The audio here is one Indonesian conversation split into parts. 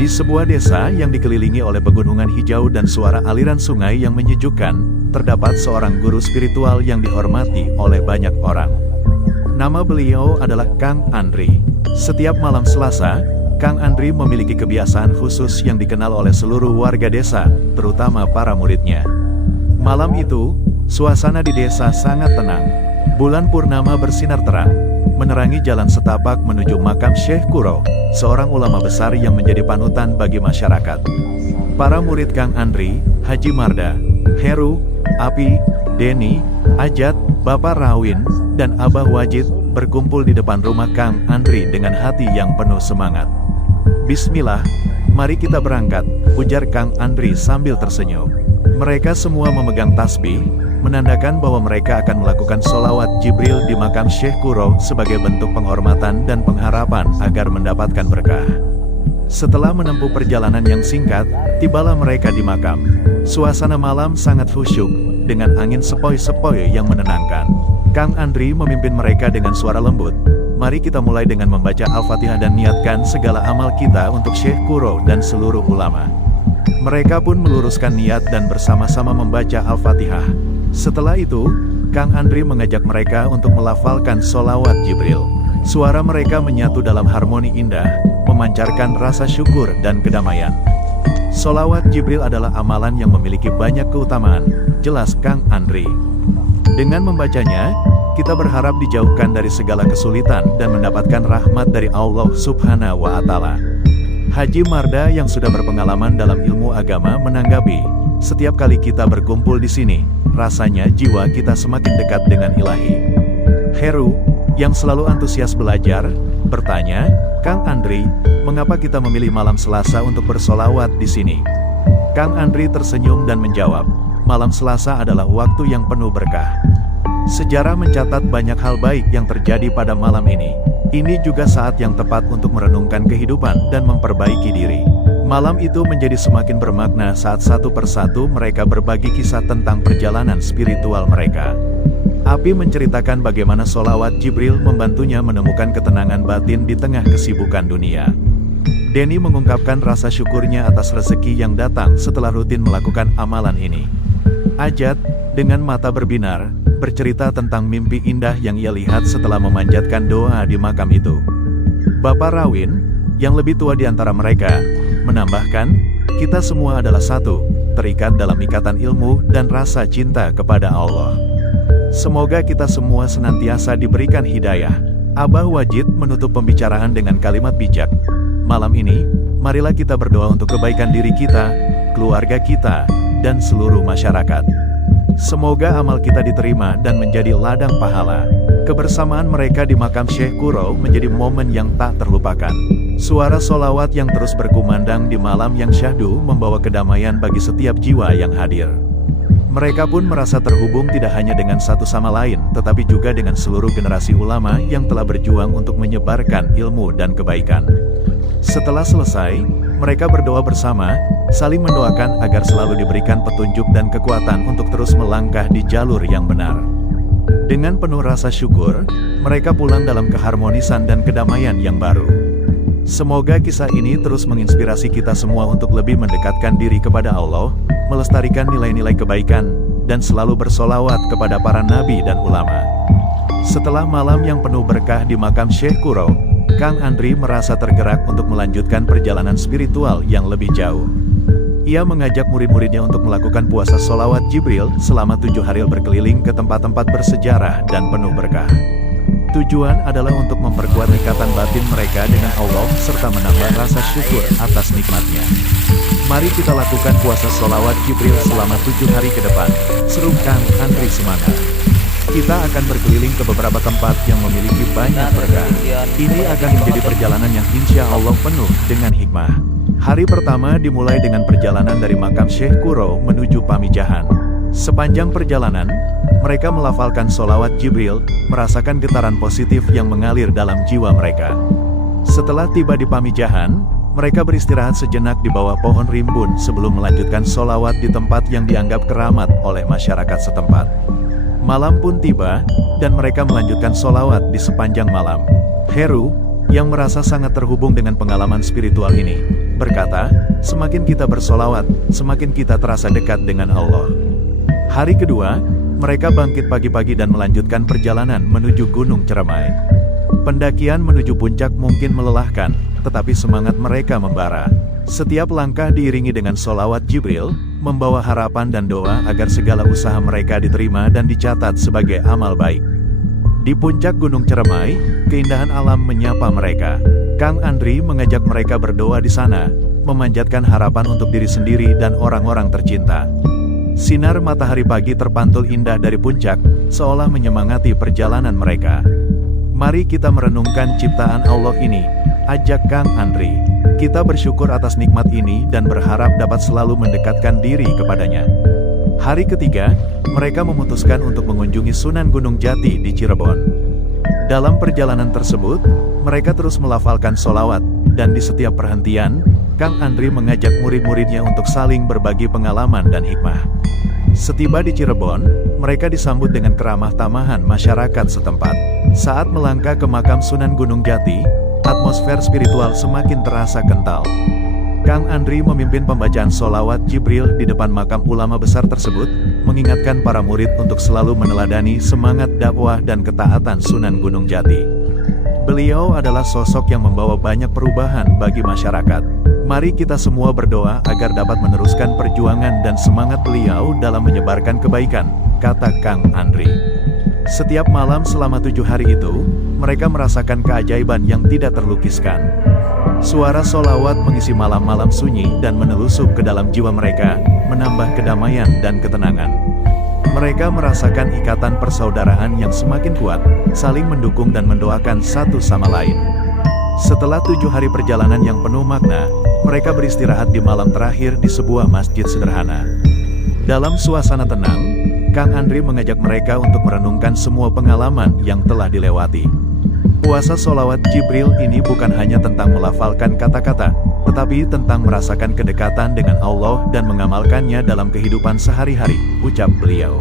Di sebuah desa yang dikelilingi oleh pegunungan hijau dan suara aliran sungai yang menyejukkan, terdapat seorang guru spiritual yang dihormati oleh banyak orang. Nama beliau adalah Kang Andri. Setiap malam Selasa, Kang Andri memiliki kebiasaan khusus yang dikenal oleh seluruh warga desa, terutama para muridnya. Malam itu, suasana di desa sangat tenang. Bulan purnama bersinar terang, menerangi jalan setapak menuju makam Syekh Kuro, seorang ulama besar yang menjadi panutan bagi masyarakat. Para murid Kang Andri, Haji Marda, Heru, Api, Deni, Ajat, Bapak Rawin, dan Abah Wajid berkumpul di depan rumah Kang Andri dengan hati yang penuh semangat. Bismillah, mari kita berangkat, ujar Kang Andri sambil tersenyum. Mereka semua memegang tasbih, menandakan bahwa mereka akan melakukan sholawat Jibril di makam Syekh Kuro sebagai bentuk penghormatan dan pengharapan agar mendapatkan berkah. Setelah menempuh perjalanan yang singkat, tibalah mereka di makam. Suasana malam sangat khusyuk, dengan angin sepoi-sepoi yang menenangkan. Kang Andri memimpin mereka dengan suara lembut. Mari kita mulai dengan membaca Al-Fatihah dan niatkan segala amal kita untuk Syekh Kuro dan seluruh ulama. Mereka pun meluruskan niat dan bersama-sama membaca Al-Fatihah. Setelah itu, Kang Andri mengajak mereka untuk melafalkan sholawat Jibril. Suara mereka menyatu dalam harmoni indah, memancarkan rasa syukur dan kedamaian. Sholawat Jibril adalah amalan yang memiliki banyak keutamaan, jelas Kang Andri. Dengan membacanya, kita berharap dijauhkan dari segala kesulitan dan mendapatkan rahmat dari Allah Subhanahu wa Ta'ala. Haji Marda yang sudah berpengalaman dalam ilmu agama menanggapi, setiap kali kita berkumpul di sini, rasanya jiwa kita semakin dekat dengan Ilahi. Heru, yang selalu antusias belajar, bertanya, Kang Andri, mengapa kita memilih malam Selasa untuk bersolawat di sini? Kang Andri tersenyum dan menjawab, malam Selasa adalah waktu yang penuh berkah. Sejarah mencatat banyak hal baik yang terjadi pada malam ini. Ini juga saat yang tepat untuk merenungkan kehidupan dan memperbaiki diri. Malam itu menjadi semakin bermakna saat satu persatu mereka berbagi kisah tentang perjalanan spiritual mereka. Api menceritakan bagaimana sholawat Jibril membantunya menemukan ketenangan batin di tengah kesibukan dunia. Deni mengungkapkan rasa syukurnya atas rezeki yang datang setelah rutin melakukan amalan ini. Ajat, dengan mata berbinar, bercerita tentang mimpi indah yang ia lihat setelah memanjatkan doa di makam itu. Bapak Rawin, yang lebih tua di antara mereka, menambahkan, kita semua adalah satu, terikat dalam ikatan ilmu dan rasa cinta kepada Allah. Semoga kita semua senantiasa diberikan hidayah. Abah Wajid menutup pembicaraan dengan kalimat bijak. Malam ini, marilah kita berdoa untuk kebaikan diri kita, keluarga kita, dan seluruh masyarakat. Semoga amal kita diterima dan menjadi ladang pahala. Kebersamaan mereka di makam Syekh Kuro menjadi momen yang tak terlupakan. Suara sholawat yang terus berkumandang di malam yang syahdu membawa kedamaian bagi setiap jiwa yang hadir. Mereka pun merasa terhubung tidak hanya dengan satu sama lain, tetapi juga dengan seluruh generasi ulama yang telah berjuang untuk menyebarkan ilmu dan kebaikan. Setelah selesai, mereka berdoa bersama, saling mendoakan agar selalu diberikan petunjuk dan kekuatan untuk terus melangkah di jalur yang benar. Dengan penuh rasa syukur, mereka pulang dalam keharmonisan dan kedamaian yang baru. Semoga kisah ini terus menginspirasi kita semua untuk lebih mendekatkan diri kepada Allah, melestarikan nilai-nilai kebaikan, dan selalu bersolawat kepada para nabi dan ulama. Setelah malam yang penuh berkah di makam Syekh Kuro, Kang Andri merasa tergerak untuk melanjutkan perjalanan spiritual yang lebih jauh. Ia mengajak murid-muridnya untuk melakukan puasa sholawat Jibril selama 7 hari berkeliling ke tempat-tempat bersejarah dan penuh berkah. Tujuan adalah untuk memperkuat ikatan batin mereka dengan Allah serta menambah rasa syukur atas nikmatnya. Mari kita lakukan puasa sholawat Jibril selama 7 hari ke depan, seru Kang Andri semangat. Kita akan berkeliling ke beberapa tempat yang memiliki banyak berkah. Ini akan menjadi perjalanan yang insya Allah penuh dengan hikmah. Hari pertama dimulai dengan perjalanan dari makam Syekh Kuro menuju Pamijahan. Sepanjang perjalanan, mereka melafalkan sholawat Jibril, merasakan getaran positif yang mengalir dalam jiwa mereka. Setelah tiba di Pamijahan, mereka beristirahat sejenak di bawah pohon rimbun sebelum melanjutkan sholawat di tempat yang dianggap keramat oleh masyarakat setempat. Malam pun tiba, dan mereka melanjutkan sholawat di sepanjang malam. Heru, yang merasa sangat terhubung dengan pengalaman spiritual ini, berkata, semakin kita bersolawat, semakin kita terasa dekat dengan Allah. Hari kedua, mereka bangkit pagi-pagi dan melanjutkan perjalanan menuju Gunung Ceremai. Pendakian menuju puncak mungkin melelahkan, tetapi semangat mereka membara. Setiap langkah diiringi dengan solawat Jibril, membawa harapan dan doa agar segala usaha mereka diterima dan dicatat sebagai amal baik. Di puncak Gunung Ceremai, keindahan alam menyapa mereka. Kang Andri mengajak mereka berdoa di sana, memanjatkan harapan untuk diri sendiri dan orang-orang tercinta. Sinar matahari pagi terpantul indah dari puncak, seolah menyemangati perjalanan mereka. Mari kita merenungkan ciptaan Allah ini, ajak Kang Andri. Kita bersyukur atas nikmat ini dan berharap dapat selalu mendekatkan diri kepadanya. Hari ketiga, mereka memutuskan untuk mengunjungi Sunan Gunung Jati di Cirebon. Dalam perjalanan tersebut, mereka terus melafalkan solawat, dan di setiap perhentian, Kang Andri mengajak murid-muridnya untuk saling berbagi pengalaman dan hikmah. Setiba di Cirebon, mereka disambut dengan keramah tamahan masyarakat setempat. Saat melangkah ke makam Sunan Gunung Jati, atmosfer spiritual semakin terasa kental. Kang Andri memimpin pembacaan solawat Jibril di depan makam ulama besar tersebut, mengingatkan para murid untuk selalu meneladani semangat dakwah dan ketaatan Sunan Gunung Jati. Beliau adalah sosok yang membawa banyak perubahan bagi masyarakat. Mari kita semua berdoa agar dapat meneruskan perjuangan dan semangat beliau dalam menyebarkan kebaikan, kata Kang Andri. Setiap malam selama 7 hari itu, mereka merasakan keajaiban yang tidak terlukiskan. Suara solawat mengisi malam-malam sunyi dan menelusup ke dalam jiwa mereka, menambah kedamaian dan ketenangan. Mereka merasakan ikatan persaudaraan yang semakin kuat, saling mendukung dan mendoakan satu sama lain. Setelah 7 hari perjalanan yang penuh makna, mereka beristirahat di malam terakhir di sebuah masjid sederhana. Dalam suasana tenang, Kang Andri mengajak mereka untuk merenungkan semua pengalaman yang telah dilewati. Puasa solawat Jibril ini bukan hanya tentang melafalkan kata-kata, tetapi tentang merasakan kedekatan dengan Allah dan mengamalkannya dalam kehidupan sehari-hari, ucap beliau.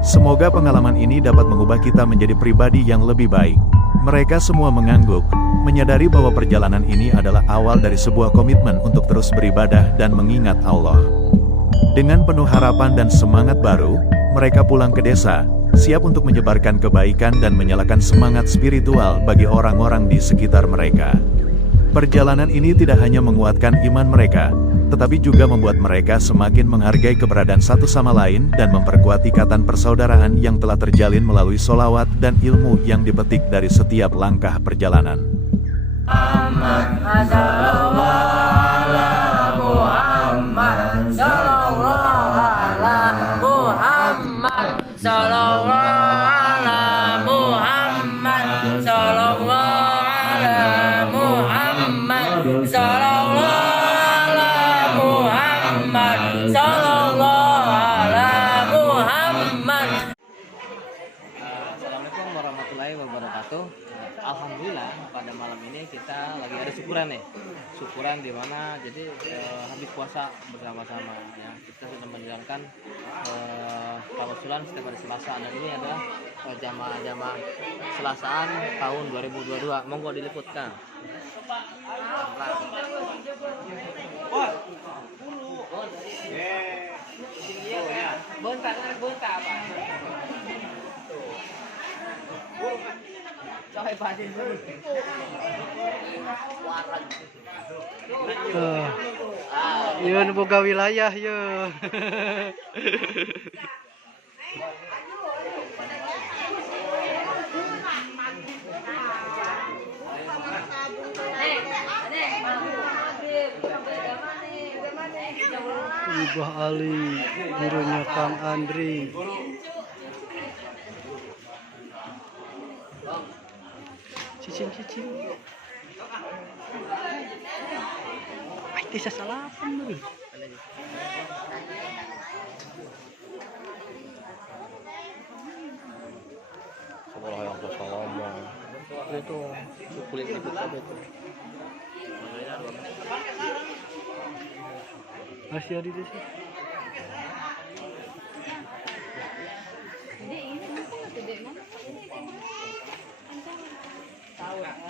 Semoga pengalaman ini dapat mengubah kita menjadi pribadi yang lebih baik. Mereka semua mengangguk, menyadari bahwa perjalanan ini adalah awal dari sebuah komitmen untuk terus beribadah dan mengingat Allah. Dengan penuh harapan dan semangat baru, mereka pulang ke desa, siap untuk menyebarkan kebaikan dan menyalakan semangat spiritual bagi orang-orang di sekitar mereka. Perjalanan ini tidak hanya menguatkan iman mereka, tetapi juga membuat mereka semakin menghargai keberadaan satu sama lain dan memperkuat ikatan persaudaraan yang telah terjalin melalui solawat dan ilmu yang dipetik dari setiap langkah perjalanan. Assalamualaikum warahmatullahi wabarakatuh. Alhamdulillah pada malam ini kita lagi ada syukuran nih. Syukuran di mana jadi habis puasa bersama-sama ya. Kita sudah menjalankan tawasulan setiap hari Selasa dan ini adalah jamaah-jamaah Selasaan tahun 2022. Monggo diliput Kang. Bentar apa? Yun boga wilayah yun. Ibah Ali, gurunya Kang Andri. Cicing. Ay, tisa salapan mo rin. Sekolah yang bersama. Itu kulit ikut apa itu? Masih ada di sini.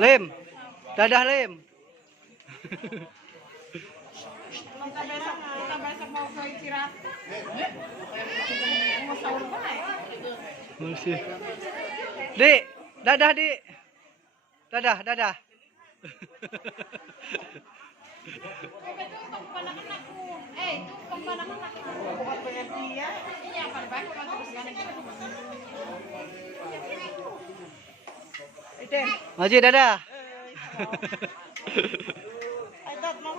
Lem, Dadah Lim. Kita besok mau ke istirahat. Mau sahur baik. Masih. Dik, dadah Dik. Dadah, dadah. Itu keponakan-anakku. Itu keponakan-anakku. Bukan pengen dia. Iya, pada aku terus kan. Maji dadah. Ayo, mau